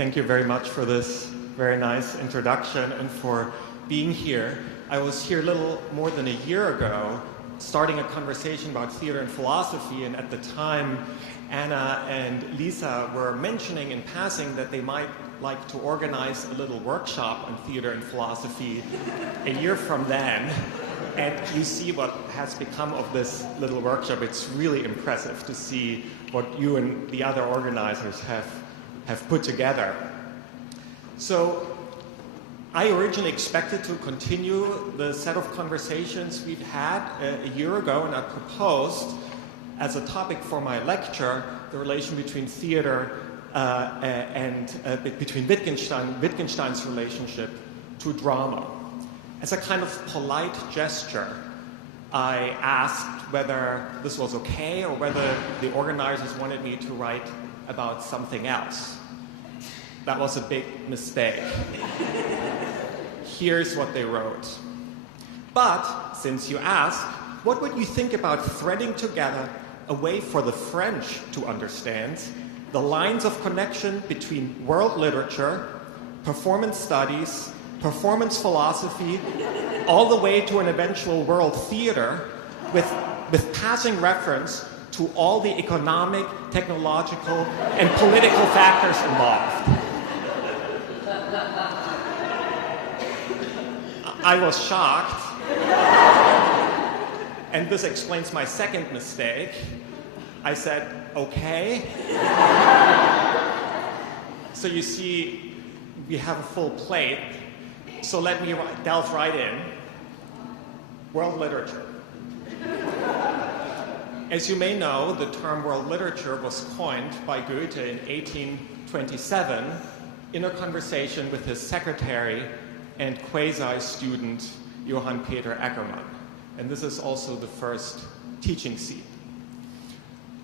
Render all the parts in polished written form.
Thank you very much for this very nice introduction and for being here. I was here a little more than a year ago, starting a conversation about theater and philosophy, and at the time, Anna and Lisa were mentioning in passing that they might like to organize a little workshop on theater and philosophy a year from then. And you see what has become of this little workshop. It's really impressive to see what you and the other organizers have put together. So I originally expected to continue the set of conversations we'd had a year ago, and I proposed as a topic for my lecture the relation between theater and between Wittgenstein's relationship to drama. As a kind of polite gesture, I asked whether this was okay or whether the organizers wanted me to write about something else. That was a big mistake. Here's what they wrote. But, since you asked, what would you think about threading together a way for the French to understand the lines of connection between world literature, performance studies, performance philosophy, all the way to an eventual world theater with passing reference to all the economic, technological, and political factors involved? I was shocked, and this explains my second mistake. I said, okay. So you see, we have a full plate, so let me delve right in. World literature. As you may know, the term world literature was coined by Goethe in 1827 in a conversation with his secretary and quasi-student Johann Peter Ackermann. And this is also the first teaching seat.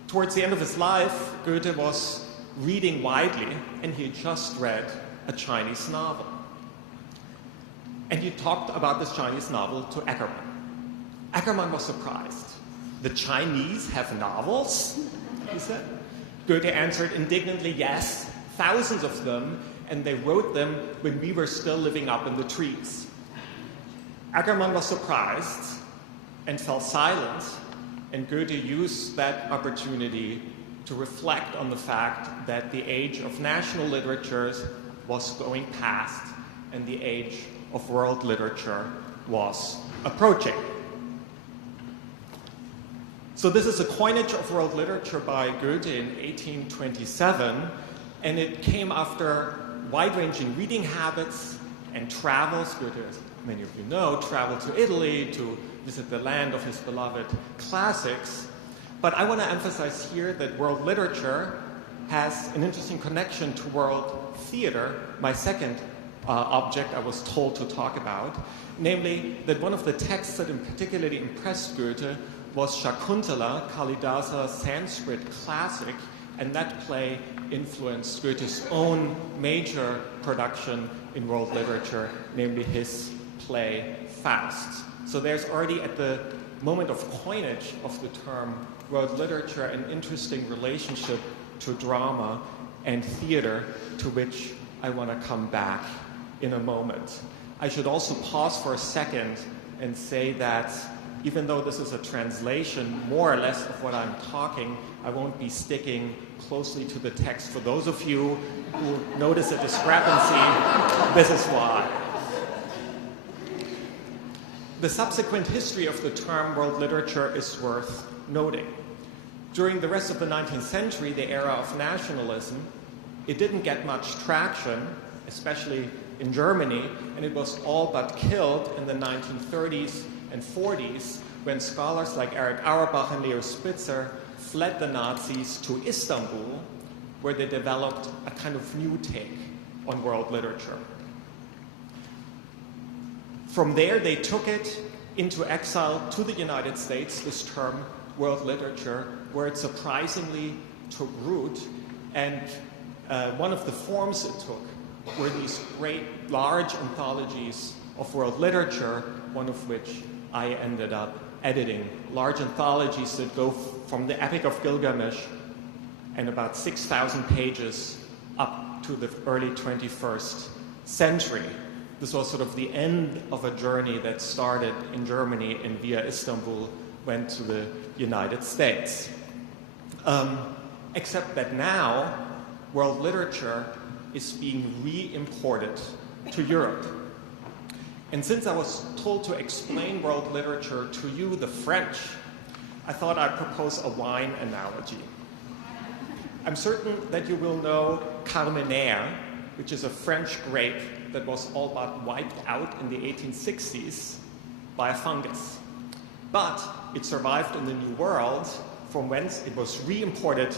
Towards the end of his life, Goethe was reading widely, and he had just read a Chinese novel. And he talked about this Chinese novel to Ackermann. Ackermann was surprised. The Chinese have novels? He said. Goethe answered indignantly, yes, thousands of them, and they wrote them when we were still living up in the trees. Ackermann was surprised and fell silent, and Goethe used that opportunity to reflect on the fact that the age of national literatures was going past and the age of world literature was approaching. So this is a coinage of world literature by Goethe in 1827, and it came after wide-ranging reading habits and travels. Goethe, as many of you know, traveled to Italy to visit the land of his beloved classics. But I want to emphasize here that world literature has an interesting connection to world theater, my second object I was told to talk about, namely that one of the texts that particularly impressed Goethe was Shakuntala, Kalidasa's Sanskrit classic, and that play influenced Goethe's own major production in world literature, namely his play Faust. So there's already at the moment of coinage of the term world literature an interesting relationship to drama and theater, to which I want to come back in a moment. I should also pause for a second and say that even though this is a translation, more or less, of what I'm talking, I won't be sticking closely to the text. For those of you who notice a discrepancy, this is why. The subsequent history of the term world literature is worth noting. During the rest of the 19th century, the era of nationalism, it didn't get much traction, especially in Germany, and it was all but killed in the 1930s and 40s when scholars like Erich Auerbach and Leo Spitzer fled the Nazis to Istanbul, where they developed a kind of new take on world literature. From there, they took it into exile to the United States, this term world literature, where it surprisingly took root, and one of the forms it took were these great, large anthologies of world literature, one of which I ended up editing. Large anthologies that go from the Epic of Gilgamesh and about 6,000 pages up to the early 21st century. This was sort of the end of a journey that started in Germany and via Istanbul went to the United States. Except that now, world literature is being re-imported to Europe. And since I was told to explain world literature to you, the French, I thought I'd propose a wine analogy. I'm certain that you will know Carmenère, which is a French grape that was all but wiped out in the 1860s by a fungus. But it survived in the New World, from whence it was re-imported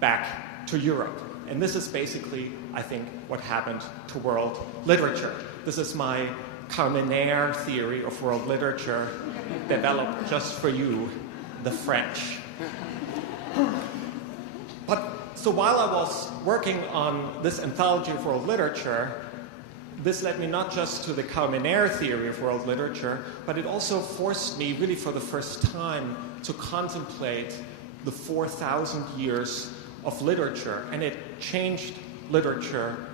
back to Europe. And this is basically, I think, what happened to world literature. This is my Carmenère theory of world literature, developed just for you, the French. So while I was working on this anthology of world literature, this led me not just to the Carmenère theory of world literature, but it also forced me, really for the first time, to contemplate the 4,000 years of literature. And it changed literature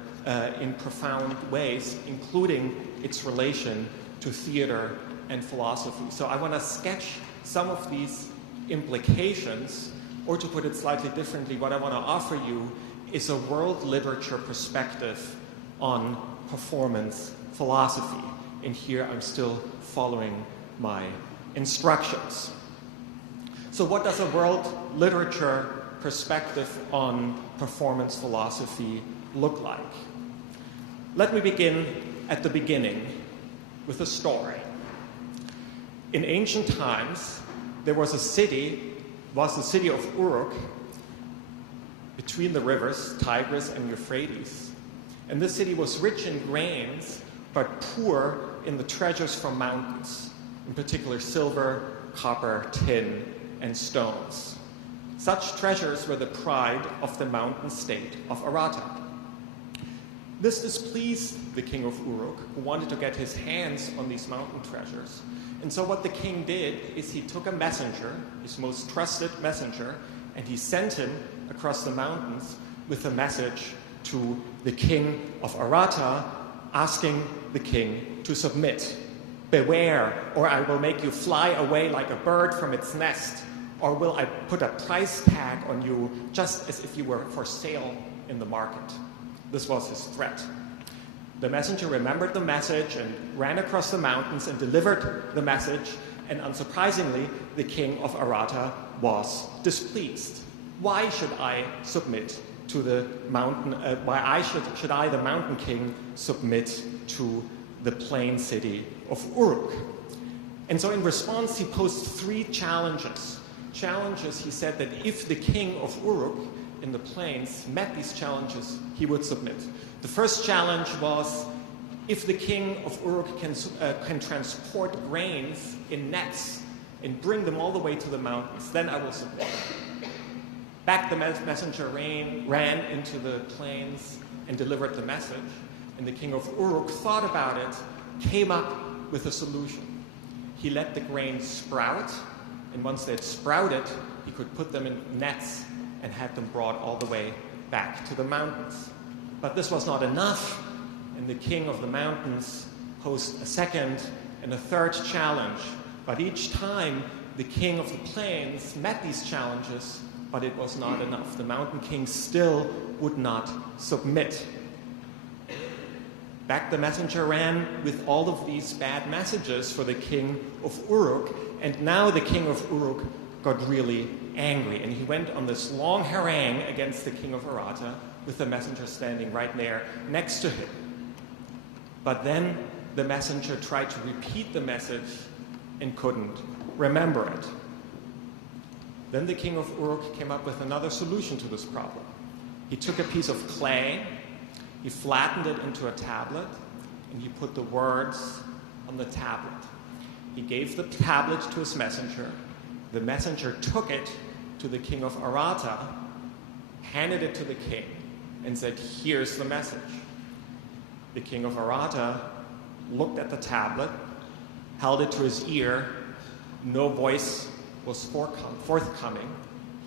in profound ways, including its relation to theater and philosophy. So I want to sketch some of these implications, or to put it slightly differently, what I want to offer you is a world literature perspective on performance philosophy. And here I'm still following my instructions. So what does a world literature perspective on performance philosophy look like? Let me begin at the beginning with a story. In ancient times, there was the city of Uruk between the rivers Tigris and Euphrates. And this city was rich in grains, but poor in the treasures from mountains, in particular silver, copper, tin, and stones. Such treasures were the pride of the mountain state of Arata. This displeased the king of Uruk, who wanted to get his hands on these mountain treasures. And so what the king did is he took a messenger, his most trusted messenger, and he sent him across the mountains with a message to the king of Arata, asking the king to submit. Beware, or I will make you fly away like a bird from its nest, or will I put a price tag on you just as if you were for sale in the market. This was his threat. The messenger remembered the message and ran across the mountains and delivered the message, and unsurprisingly, the king of Arata was displeased. Why should I submit to the mountain? Should I, the mountain king, submit to the plain city of Uruk? And so in response, he posed 3 challenges. He said that if the king of Uruk in the plains met these challenges, he would submit. The first challenge was, if the king of Uruk can transport grains in nets and bring them all the way to the mountains, then I will submit. Back the messenger ran into the plains and delivered the message, and the king of Uruk thought about it, came up with a solution. He let the grains sprout, and once they'd sprouted, he could put them in nets and had them brought all the way back to the mountains. But this was not enough, and the king of the mountains posed a second and a third challenge. But each time, the king of the plains met these challenges, but it was not enough. The mountain king still would not submit. Back the messenger ran with all of these bad messages for the king of Uruk, and now the king of Uruk got really angry, and he went on this long harangue against the king of Arata with the messenger standing right there next to him. But then the messenger tried to repeat the message and couldn't remember it. Then the king of Uruk came up with another solution to this problem. He took a piece of clay, he flattened it into a tablet, and he put the words on the tablet. He gave the tablet to his messenger. The messenger took it to the king of Arata, handed it to the king, and said, "Here's the message." The king of Arata looked at the tablet, held it to his ear. No voice was forthcoming.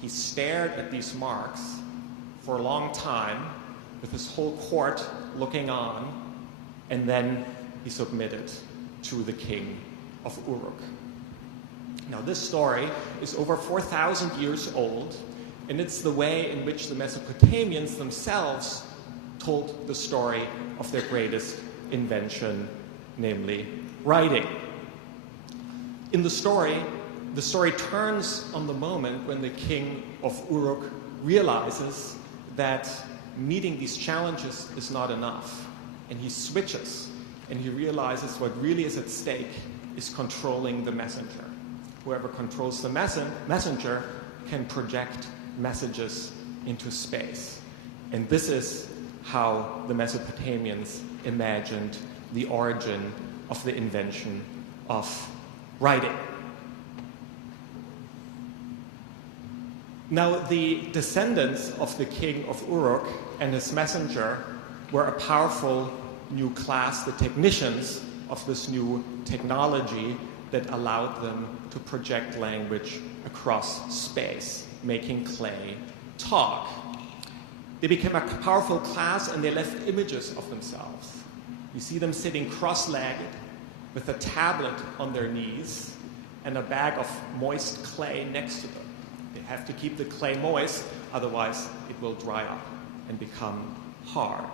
He stared at these marks for a long time, with his whole court looking on, and then he submitted to the king of Uruk. Now, this story is over 4,000 years old, and it's the way in which the Mesopotamians themselves told the story of their greatest invention, namely writing. In the story turns on the moment when the king of Uruk realizes that meeting these challenges is not enough, and he switches, and he realizes what really is at stake is controlling the messenger. Whoever controls the messenger can project messages into space. And this is how the Mesopotamians imagined the origin of the invention of writing. Now, the descendants of the king of Uruk and his messenger were a powerful new class, the technicians of this new technology that allowed them to project language across space, making clay talk. They became a powerful class, and they left images of themselves. You see them sitting cross-legged with a tablet on their knees and a bag of moist clay next to them. They have to keep the clay moist, otherwise it will dry up and become hard.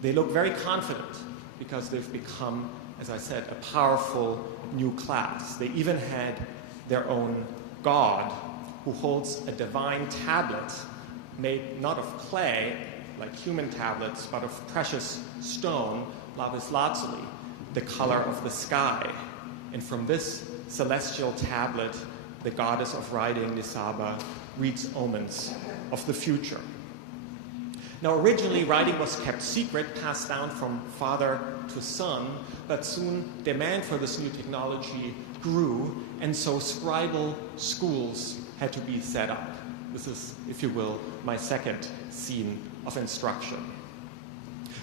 They look very confident because they've become, as I said, a powerful new class. They even had their own god who holds a divine tablet made not of clay, like human tablets, but of precious stone, lapis lazuli, the color of the sky. And from this celestial tablet, the goddess of writing, Nisaba, reads omens of the future. Now, originally, writing was kept secret, passed down from father to son, but soon demand for this new technology grew, and so scribal schools had to be set up. This is, if you will, my second scene of instruction.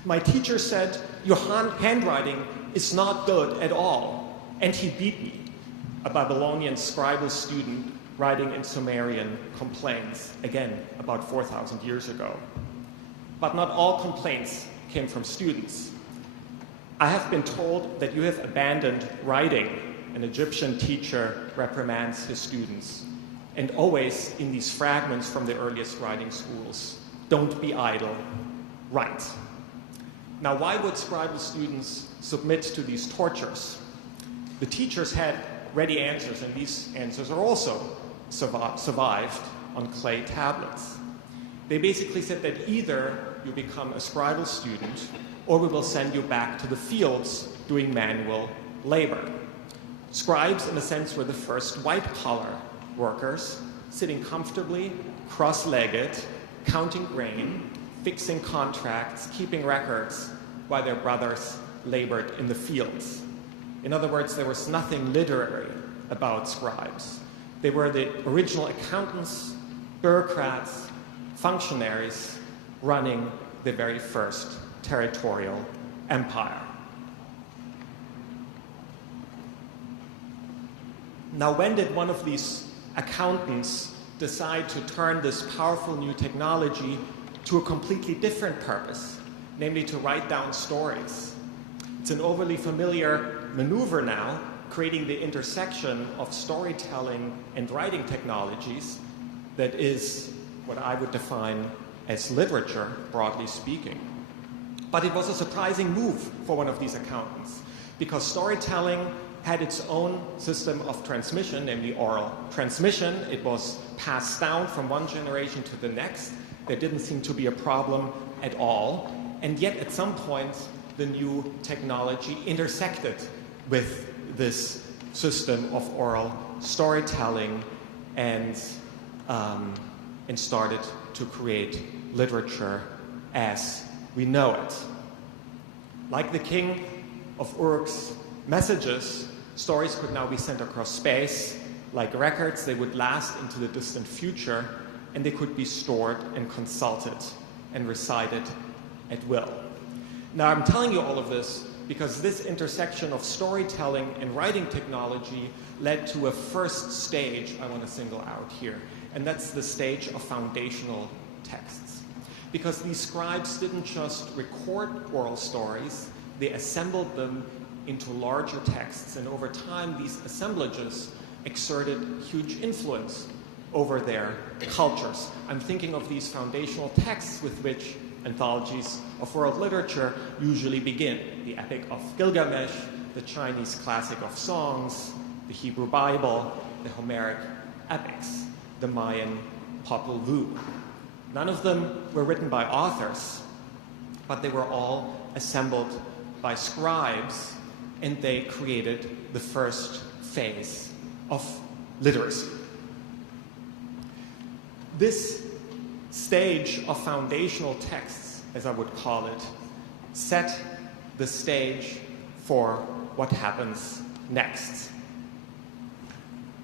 My teacher said, "Your handwriting is not good at all," and he beat me. A Babylonian scribal student writing in Sumerian complains, again, about 4,000 years ago. But not all complaints came from students. "I have been told that you have abandoned writing," an Egyptian teacher reprimands his students. And always in these fragments from the earliest writing schools, "Don't be idle, write." Now, why would scribal students submit to these tortures? The teachers had ready answers, and these answers are also survived on clay tablets. They basically said that either you become a scribal student, or we will send you back to the fields doing manual labor. Scribes, in a sense, were the first white-collar workers, sitting comfortably, cross-legged, counting grain, fixing contracts, keeping records, while their brothers labored in the fields. In other words, there was nothing literary about scribes. They were the original accountants, bureaucrats, functionaries running the very first territorial empire. Now, when did one of these accountants decide to turn this powerful new technology to a completely different purpose, namely to write down stories? It's an overly familiar maneuver now, creating the intersection of storytelling and writing technologies that is what I would define as literature, broadly speaking. But it was a surprising move for one of these accountants, because storytelling had its own system of transmission, namely oral transmission. It was passed down from one generation to the next. There didn't seem to be a problem at all. And yet, at some point, the new technology intersected with this system of oral storytelling and started to create literature as we know it. Like the king of Uruk's messages, stories could now be sent across space. Like records, they would last into the distant future, and they could be stored and consulted and recited at will. Now, I'm telling you all of this because this intersection of storytelling and writing technology led to a first stage I want to single out here, and that's the stage of foundational texts. because these scribes didn't just record oral stories, they assembled them into larger texts, and over time these assemblages exerted huge influence over their cultures. I'm thinking of these foundational texts with which anthologies of world literature usually begin: the Epic of Gilgamesh, the Chinese classic of songs, the Hebrew Bible, the Homeric epics, the Mayan Popol Vuh. None of them were written by authors, but they were all assembled by scribes, and they created the first phase of literacy. This stage of foundational texts, as I would call it, set the stage for what happens next.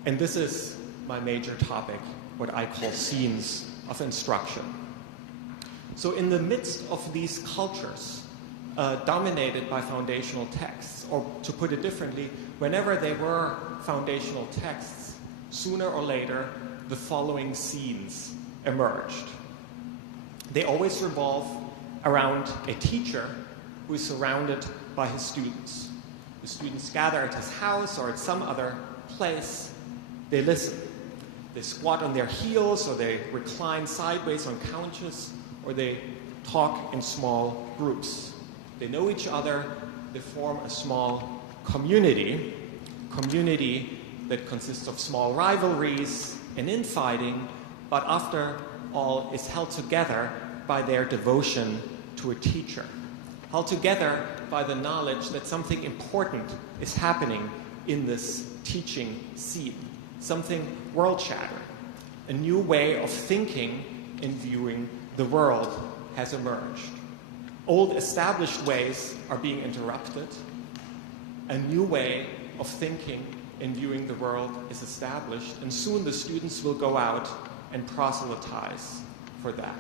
And this is my major topic, what I call scenes of instruction. So in the midst of these cultures dominated by foundational texts, or to put it differently, whenever they were foundational texts, sooner or later the following scenes emerged. They always revolve around a teacher who is surrounded by his students. The students gather at his house or at some other place. They listen. They squat on their heels, or they recline sideways on couches, or they talk in small groups. They know each other. They form a small community that consists of small rivalries and infighting, but after all is held together by their devotion to a teacher, held together by the knowledge that something important is happening in this teaching scene, something world-shattering. A new way of thinking and viewing the world has emerged. Old established ways are being interrupted. A new way of thinking and viewing the world is established, and soon the students will go out and proselytize for that.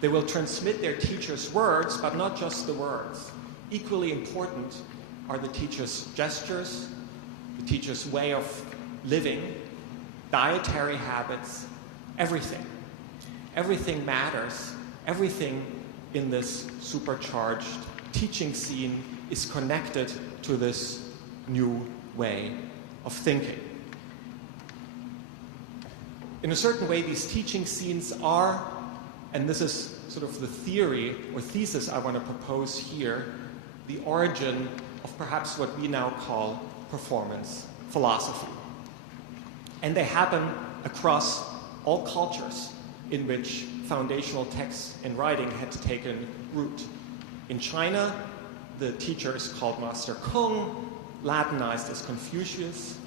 They will transmit their teacher's words, but not just the words. Equally important are the teacher's gestures, the teacher's way of living, dietary habits, everything. Everything matters. Everything in this supercharged teaching scene is connected to this new way of thinking. In a certain way, these teaching scenes are, and this is sort of the theory or thesis I want to propose here, the origin of perhaps what we now call performance philosophy. And they happen across all cultures in which foundational texts and writing had taken root. In China, the teacher is called Master Kung, Latinized as Confucius,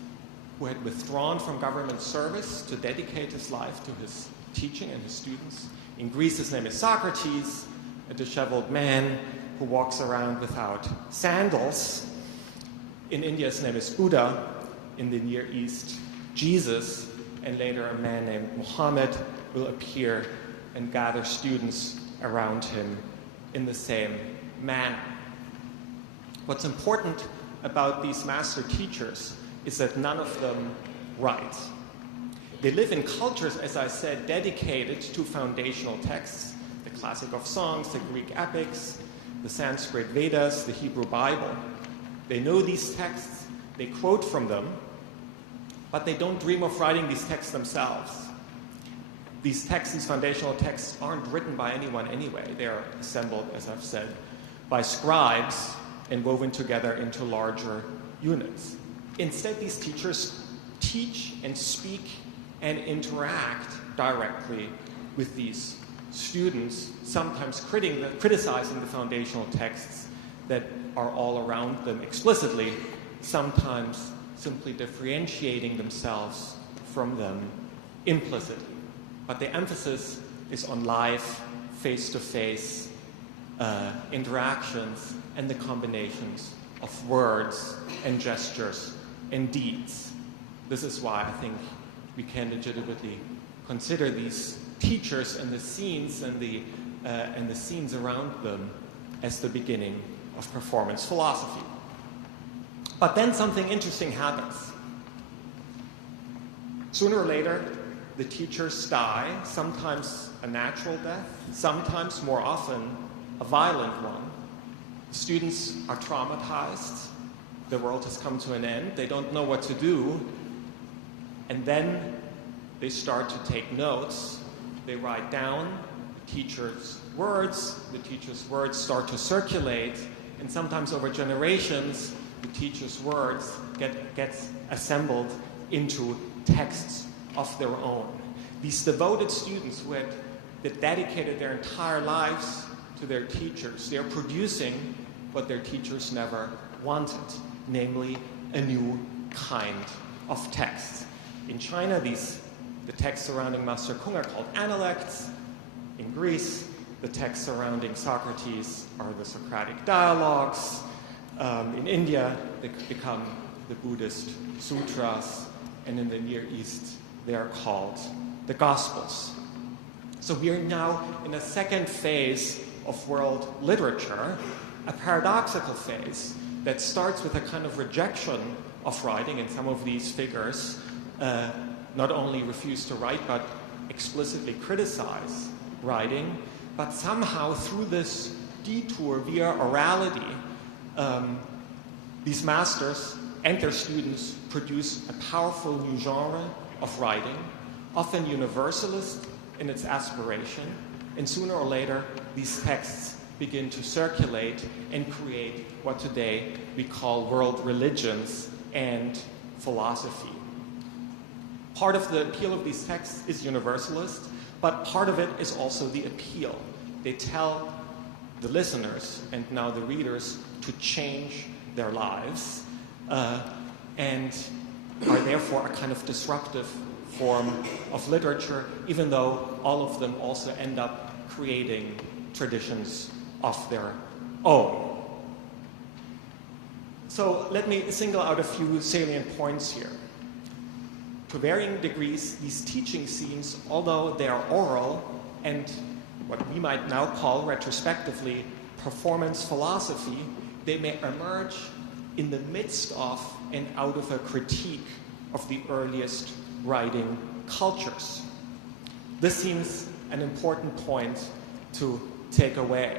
who had withdrawn from government service to dedicate his life to his teaching and his students. In Greece, his name is Socrates, a disheveled man who walks around without sandals. In India, his name is Buddha. In the Near East, Jesus, and later a man named Muhammad will appear and gather students around him in the same manner. What's important about these master teachers is that none of them write. They live in cultures, as I said, dedicated to foundational texts, the classic of songs, the Greek epics, the Sanskrit Vedas, the Hebrew Bible. They know these texts, they quote from them, but they don't dream of writing these texts themselves. These texts, these foundational texts, aren't written by anyone anyway. They're assembled, as I've said, by scribes and woven together into larger units. Instead, these teachers teach and speak and interact directly with these students, sometimes criticizing the foundational texts that are all around them explicitly, sometimes simply differentiating themselves from them implicitly. But the emphasis is on live, face-to-face interactions and the combinations of words and gestures and deeds. This is why I think we can legitimately consider these teachers and the scenes and the scenes around them as the beginning of performance philosophy. But then something interesting happens. Sooner or later, the teachers die, sometimes a natural death, sometimes, more often, a violent one. Students are traumatized. The world has come to an end. They don't know what to do. And then they start to take notes. They write down the teacher's words. The teacher's words start to circulate. And sometimes over generations, the teacher's words get assembled into texts of their own. These devoted students who had dedicated their entire lives to their teachers, they are producing what their teachers never wanted, namely a new kind of text. In China, the texts surrounding Master Kung are called analects. In Greece, the texts surrounding Socrates are the Socratic dialogues. In India, they become the Buddhist sutras, and in the Near East, they are called the Gospels. So we are now in a second phase of world literature, a paradoxical phase that starts with a kind of rejection of writing, and some of these figures not only refuse to write, but explicitly criticize writing, but somehow through this detour via orality, these masters and their students produce a powerful new genre of writing, often universalist in its aspiration, and sooner or later these texts begin to circulate and create what today we call world religions and philosophy. Part of the appeal of these texts is universalist, but part of it is also the appeal. They tell the listeners and now the readers to change their lives and are therefore a kind of disruptive form of literature, even though all of them also end up creating traditions of their own. So let me single out a few salient points here. To varying degrees, these teaching scenes, although they are oral and what we might now call retrospectively performance philosophy, they may emerge in the midst of and out of a critique of the earliest writing cultures. This seems an important point to take away.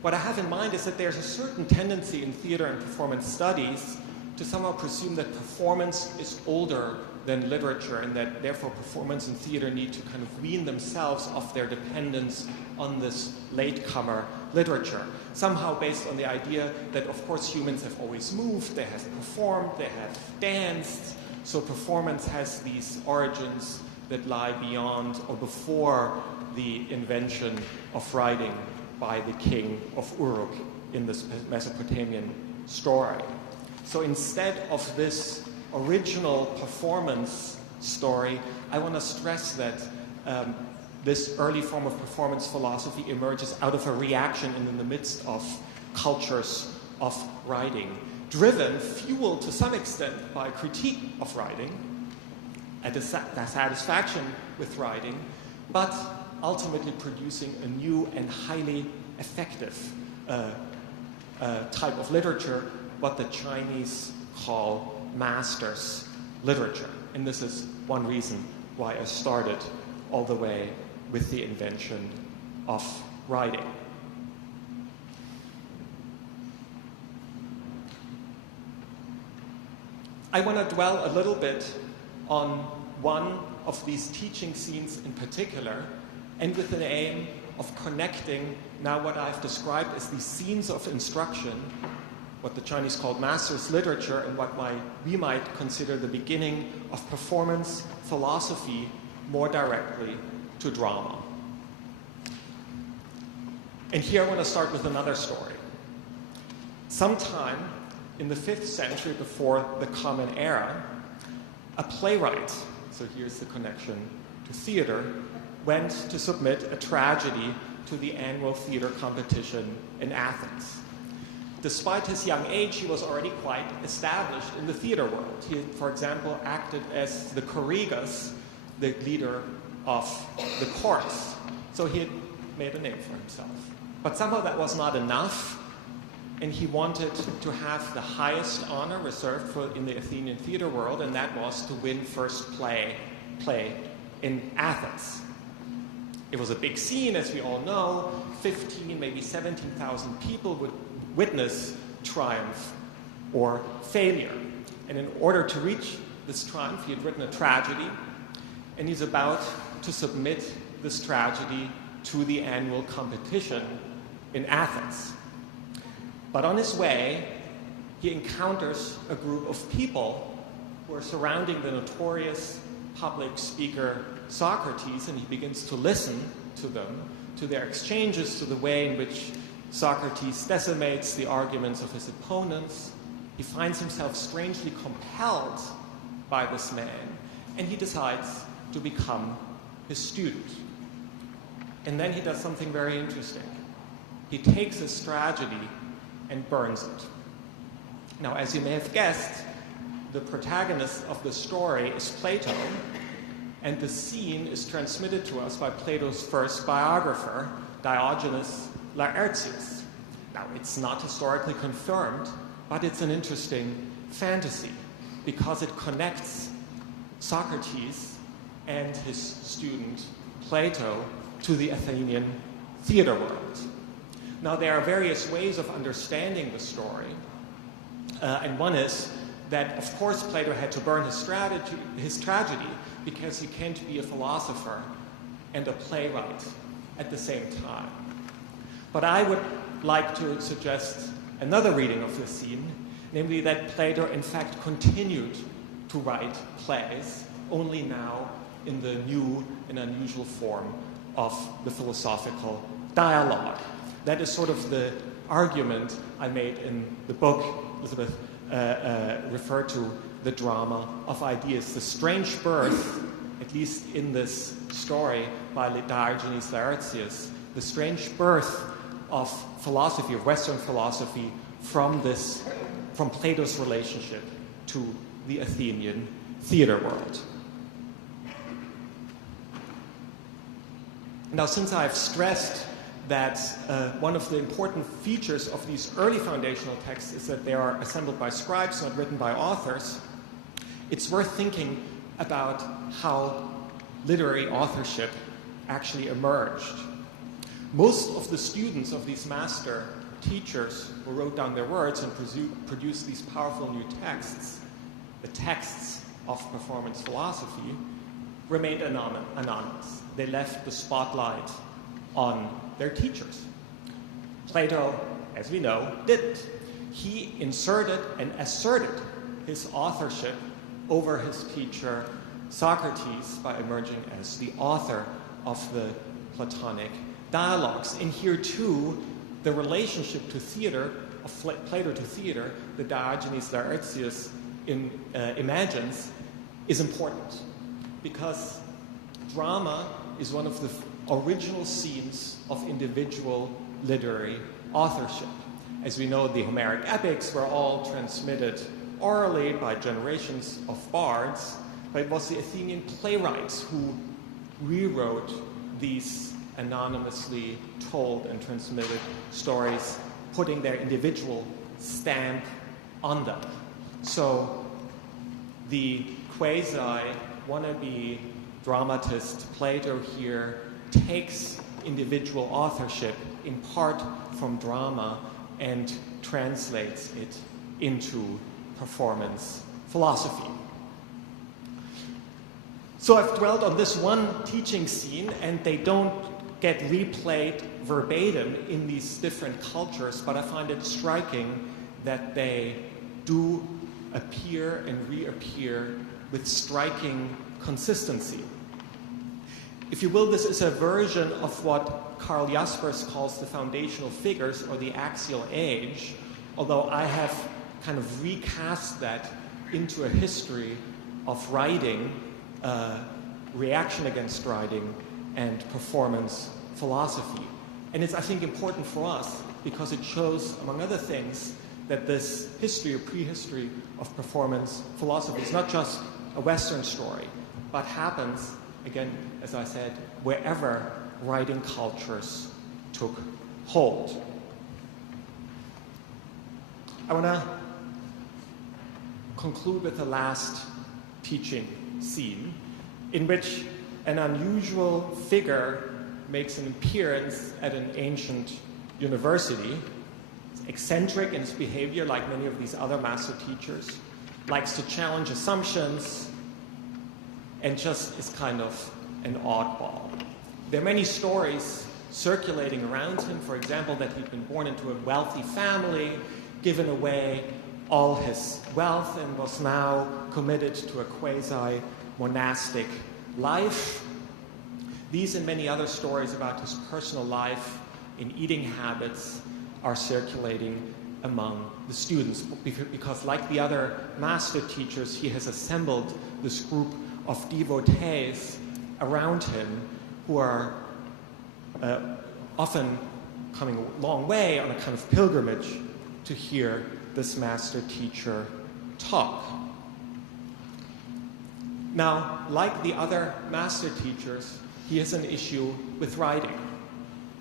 What I have in mind is that there's a certain tendency in theater and performance studies to somehow presume that performance is older than literature, and that therefore performance and theater need to kind of wean themselves off their dependence on this latecomer literature, somehow based on the idea that of course humans have always moved, they have performed, they have danced, so performance has these origins that lie beyond or before the invention of writing by the king of Uruk in this Mesopotamian story. So instead of this original performance story, I want to stress that this early form of performance philosophy emerges out of a reaction and in the midst of cultures of writing, driven, fueled to some extent by critique of writing, a dissatisfaction with writing, but ultimately producing a new and highly effective type of literature, what the Chinese call master's literature. And this is one reason why I started all the way with the invention of writing. I want to dwell a little bit on one of these teaching scenes in particular, and with an aim of connecting now what I've described as these scenes of instruction, what the Chinese called master's literature, and what we might consider the beginning of performance philosophy more directly to drama. And here I want to start with another story. Sometime in the 5th century before the Common Era, a playwright, so here's the connection to theater, went to submit a tragedy to the annual theater competition in Athens. Despite his young age, he was already quite established in the theater world. He, for example, acted as the choregas, the leader of the chorus. So he had made a name for himself. But somehow that was not enough, and he wanted to have the highest honor reserved for in the Athenian theater world, and that was to win first play in Athens. It was a big scene, as we all know. 15, maybe 17,000 people would witness triumph or failure. And in order to reach this triumph, he had written a tragedy, and he's about to submit this tragedy to the annual competition in Athens. But on his way, he encounters a group of people who are surrounding the notorious public speaker Socrates, and he begins to listen to them, to their exchanges, to the way in which Socrates decimates the arguments of his opponents. He finds himself strangely compelled by this man, and he decides to become his student. And then he does something very interesting. He takes his tragedy and burns it. Now, as you may have guessed, the protagonist of the story is Plato, and the scene is transmitted to us by Plato's first biographer, Diogenes Laertius. Now, it's not historically confirmed, but it's an interesting fantasy because it connects Socrates and his student Plato to the Athenian theater world. Now, there are various ways of understanding the story, and one is that, of course, Plato had to burn his tragedy because he can't be a philosopher and a playwright at the same time. But I would like to suggest another reading of the scene, namely that Plato, in fact, continued to write plays, only now in the new and unusual form of the philosophical dialogue. That is sort of the argument I made in the book Elizabeth referred to, The Drama of Ideas. The strange birth, at least in this story by Diogenes Laertius, the strange birth of philosophy, of Western philosophy, from Plato's relationship to the Athenian theater world. Now, since I've stressed that one of the important features of these early foundational texts is that they are assembled by scribes, not written by authors, it's worth thinking about how literary authorship actually emerged. Most of the students of these master teachers who wrote down their words and produced these powerful new texts, the texts of performance philosophy, remained anonymous. They left the spotlight on their teachers. Plato, as we know, didn't. He inserted and asserted his authorship over his teacher Socrates by emerging as the author of the Platonic dialogues. And here, too, the relationship to theater, of Plato to theater, that Diogenes Laertius imagines, is important, because drama is one of the original scenes of individual literary authorship. As we know, the Homeric epics were all transmitted orally by generations of bards, but it was the Athenian playwrights who rewrote these anonymously told and transmitted stories, putting their individual stamp on them. So the quasi-wannabe dramatist Plato here takes individual authorship in part from drama and translates it into performance philosophy. So I've dwelt on this one teaching scene, and they don't get replayed verbatim in these different cultures, but I find it striking that they do appear and reappear with striking consistency. If you will, this is a version of what Karl Jaspers calls the foundational figures, or the axial age, although I have kind of recast that into a history of writing, reaction against writing, and performance philosophy. And it's, I think, important for us because it shows, among other things, that this history or prehistory of performance philosophy is not just a Western story, but happens, again, as I said, wherever writing cultures took hold. I want to conclude with the last teaching scene, in which an unusual figure makes an appearance at an ancient university. He's eccentric in his behavior, like many of these other master teachers, likes to challenge assumptions, and just is kind of an oddball. There are many stories circulating around him, for example, that he'd been born into a wealthy family, given away all his wealth, and was now committed to a quasi-monastic life. These and many other stories about his personal life and eating habits are circulating among the students, because like the other master teachers, he has assembled this group of devotees around him who are often coming a long way on a kind of pilgrimage to hear this master teacher talk. Now, like the other master teachers, he has an issue with writing.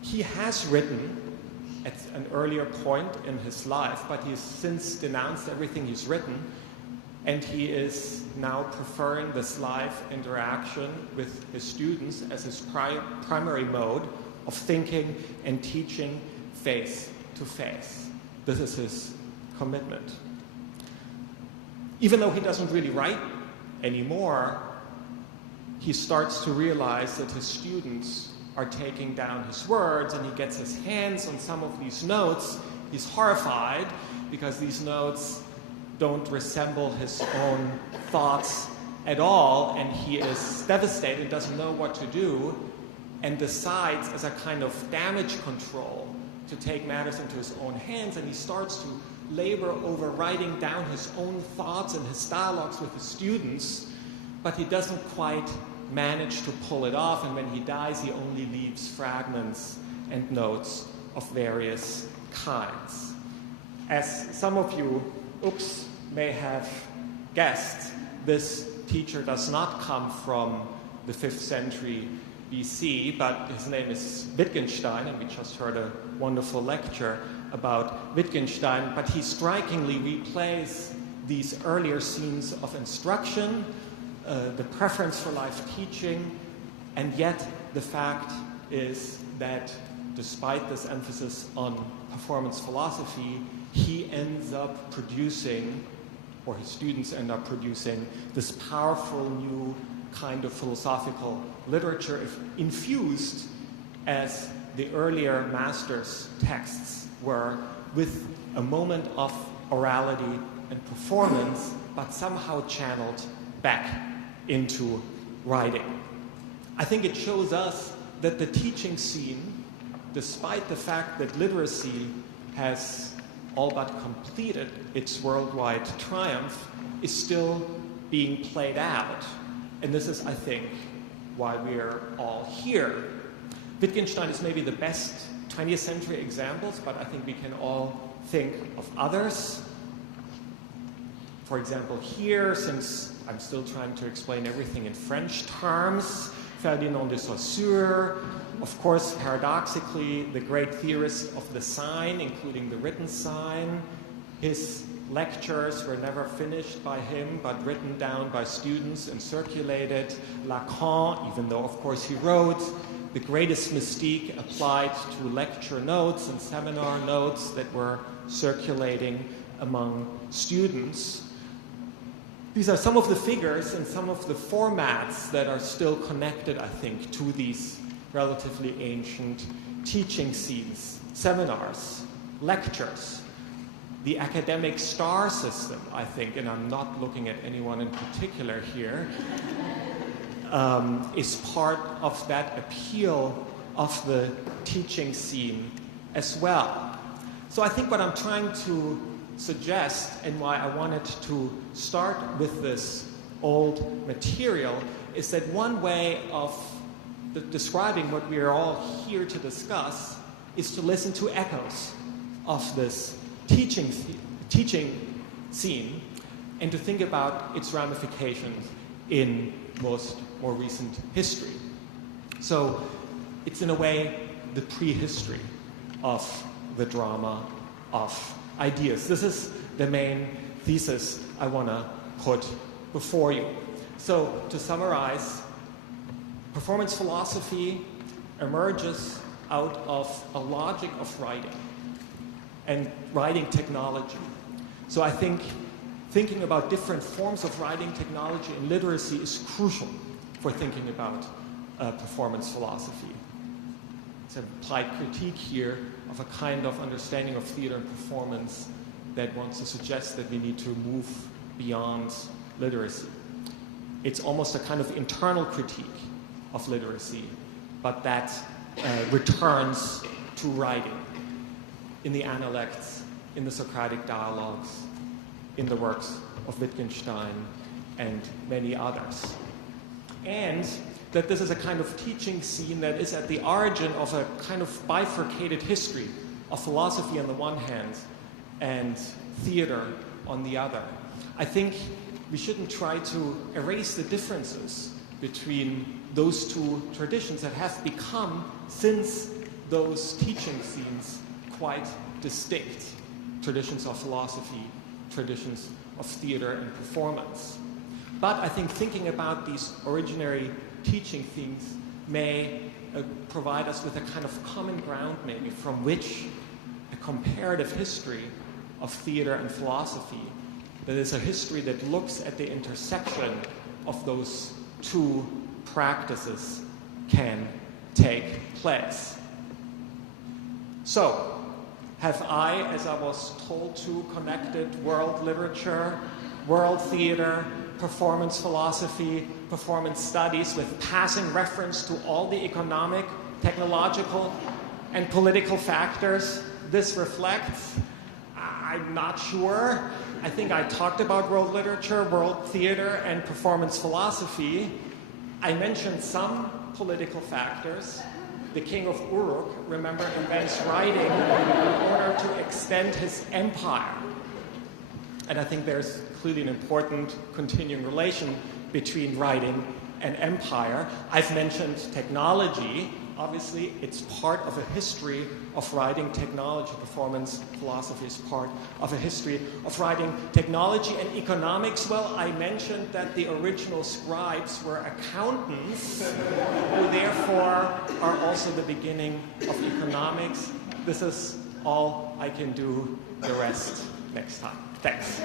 He has written at an earlier point in his life, but he's since denounced everything he's written, and he is now preferring this live interaction with his students as his primary mode of thinking and teaching face to face. This is his commitment. Even though he doesn't really write anymore, he starts to realize that his students are taking down his words, and he gets his hands on some of these notes. He's horrified because these notes don't resemble his own thoughts at all, and he is devastated, doesn't know what to do, and decides, as a kind of damage control, to take matters into his own hands, and he starts to labor over writing down his own thoughts and his dialogues with his students, but he doesn't quite manage to pull it off, and when he dies, he only leaves fragments and notes of various kinds. As some of you, may have guessed, this teacher does not come from the 5th century BC, but his name is Wittgenstein, and we just heard a wonderful lecture about Wittgenstein, but he strikingly replays these earlier scenes of instruction, the preference for life teaching, and yet the fact is that despite this emphasis on performance philosophy, he ends up producing, or his students end up producing, this powerful new kind of philosophical literature infused as the earlier masters' texts were, with a moment of orality and performance, but somehow channeled back into writing. I think it shows us that the teaching scene, despite the fact that literacy has all but completed its worldwide triumph, is still being played out. And this is, I think, why we're all here. Wittgenstein is maybe the best 20th century examples, but I think we can all think of others. For example, here, since I'm still trying to explain everything in French terms, Ferdinand de Saussure, of course, paradoxically, the great theorist of the sign, including the written sign. His lectures were never finished by him, but written down by students and circulated. Lacan, even though, of course, he wrote, the greatest mystique applied to lecture notes and seminar notes that were circulating among students. These are some of the figures and some of the formats that are still connected, I think, to these relatively ancient teaching scenes, seminars, lectures. The academic star system, I think, and I'm not looking at anyone in particular here, is part of that appeal of the teaching scene as well. So I think what I'm trying to suggest, and why I wanted to start with this old material, is that one way of describing what we are all here to discuss is to listen to echoes of this teaching scene and to think about its ramifications in more recent history. So it's in a way the prehistory of the drama of ideas. This is the main thesis I want to put before you. So to summarize, Performance philosophy emerges out of a logic of writing and writing technology. So I think thinking about different forms of writing technology and literacy is crucial for thinking about performance philosophy. It's an applied critique here of a kind of understanding of theater and performance that wants to suggest that we need to move beyond literacy. It's almost a kind of internal critique of literacy, but that returns to writing in the Analects, in the Socratic dialogues, in the works of Wittgenstein and many others. And that this is a kind of teaching scene that is at the origin of a kind of bifurcated history of philosophy on the one hand and theater on the other. I think we shouldn't try to erase the differences between those two traditions that have become, since those teaching scenes, quite distinct. Traditions of philosophy, traditions of theater and performance. But I think thinking about these originary teaching themes may provide us with a kind of common ground maybe from which a comparative history of theater and philosophy, that is a history that looks at the intersection of those two practices, can take place. So, have I, as I was told to, connected world literature, world theater, performance philosophy, performance studies with passing reference to all the economic, technological, and political factors this reflects? I'm not sure. I think I talked about world literature, world theater, and performance philosophy. I mentioned some political factors. The king of Uruk, remember, invents writing in order to extend his empire. And I think there's clearly an important continuing relation between writing and empire. I've mentioned technology. Obviously, it's part of a history of writing technology. Performance philosophy is part of a history of writing technology. And economics, well, I mentioned that the original scribes were accountants, who therefore are also the beginning of economics. This is all I can do. The rest next time. Thanks.